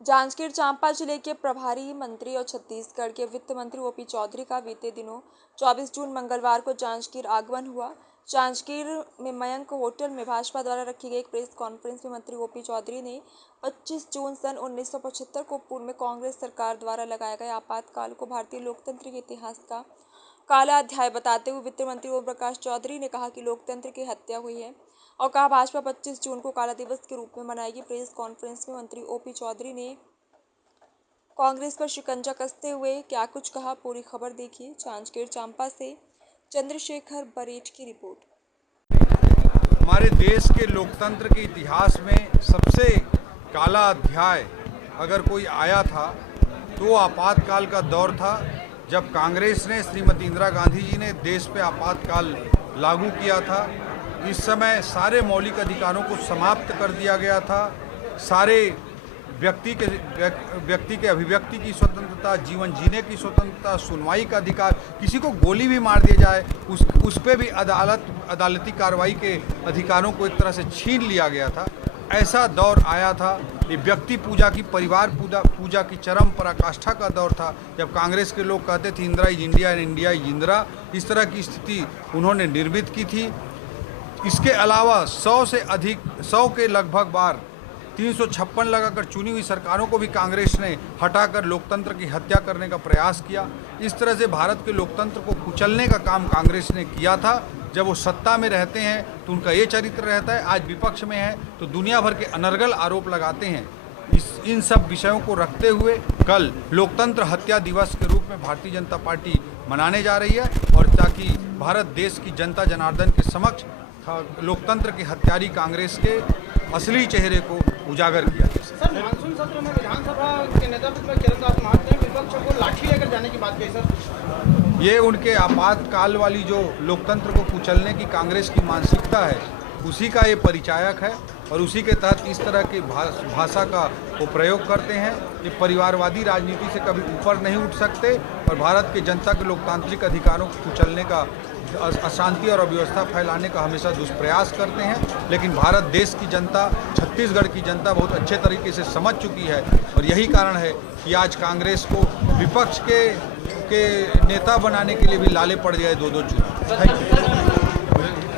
जांजगीर चांपा जिले के प्रभारी मंत्री और छत्तीसगढ़ के वित्त मंत्री ओपी चौधरी का बीते दिनों 24 जून मंगलवार को जांजगीर आगमन हुआ। जांजगीर में मयंक होटल में भाजपा द्वारा रखी गई एक प्रेस कॉन्फ्रेंस में मंत्री ओपी चौधरी ने 25 जून सन 1975 को पूर्व में कांग्रेस सरकार द्वारा लगाए गए आपातकाल को भारतीय लोकतंत्र के इतिहास का काला अध्याय बताते हुए वित्त मंत्री ओम प्रकाश चौधरी ने कहा कि लोकतंत्र की हत्या हुई है और कहा भाजपा 25 जून को काला दिवस के रूप में मनाएगी। प्रेस कॉन्फ्रेंस में मंत्री ओपी चौधरी ने कांग्रेस पर शिकंजा कसते हुए क्या कुछ कहा, पूरी खबर देखिए। जांजगीर चांपा से चंद्रशेखर बरेठ की रिपोर्ट। हमारे देश के लोकतंत्र के इतिहास में सबसे काला अध्याय अगर कोई आया था तो आपातकाल का दौर था, जब कांग्रेस ने श्रीमती इंदिरा गांधी जी ने देश पे आपातकाल लागू किया था। इस समय सारे मौलिक अधिकारों को समाप्त कर दिया गया था। सारे व्यक्ति के अभिव्यक्ति की स्वतंत्रता, जीवन जीने की स्वतंत्रता, सुनवाई का अधिकार, किसी को गोली भी मार दिया जाए उस पे भी अदालती कार्रवाई के अधिकारों को एक तरह से छीन लिया गया था। ऐसा दौर आया था। ये व्यक्ति पूजा की, परिवार पूजा की चरम पराकाष्ठा का दौर था, जब कांग्रेस के लोग कहते थे Indira is India and India is Indira. इस तरह की स्थिति उन्होंने निर्मित की थी। इसके अलावा 100 के लगभग बार 356 लगाकर चुनी हुई सरकारों को भी कांग्रेस ने हटाकर लोकतंत्र की हत्या करने का प्रयास किया। इस तरह से भारत के लोकतंत्र को कुचलने का काम कांग्रेस ने किया था। जब वो सत्ता में रहते हैं तो उनका ये चरित्र रहता है, आज विपक्ष में है तो दुनिया भर के अनर्गल आरोप लगाते हैं। इन सब विषयों को रखते हुए कल लोकतंत्र हत्या दिवस के रूप में भारतीय जनता पार्टी मनाने जा रही है, और ताकि भारत देश की जनता जनार्दन के समक्ष लोकतंत्र के हत्यारी कांग्रेस के असली चेहरे को उजागर किया। सर, मानसून सत्र में विधानसभा के नेतृत्व में चरणदास महतो ने विपक्ष को लाठी लेकर जाने की बात कही। सर, ये उनके आपातकाल वाली जो लोकतंत्र को कुचलने की कांग्रेस की मानसिकता है, उसी का ये परिचायक है और उसी के तहत इस तरह की भाषा का वो प्रयोग करते हैं। ये परिवारवादी राजनीति से कभी ऊपर नहीं उठ सकते और भारत के जनता के लोकतांत्रिक अधिकारों को कुचलने का, अशांति और अव्यवस्था फैलाने का हमेशा दुष्प्रयास करते हैं। लेकिन भारत देश की जनता, छत्तीसगढ़ की जनता बहुत अच्छे तरीके से समझ चुकी है और यही कारण है कि आज कांग्रेस को विपक्ष के नेता बनाने के लिए भी लाले पड़ गए 2-2 चुनाव। Thank you.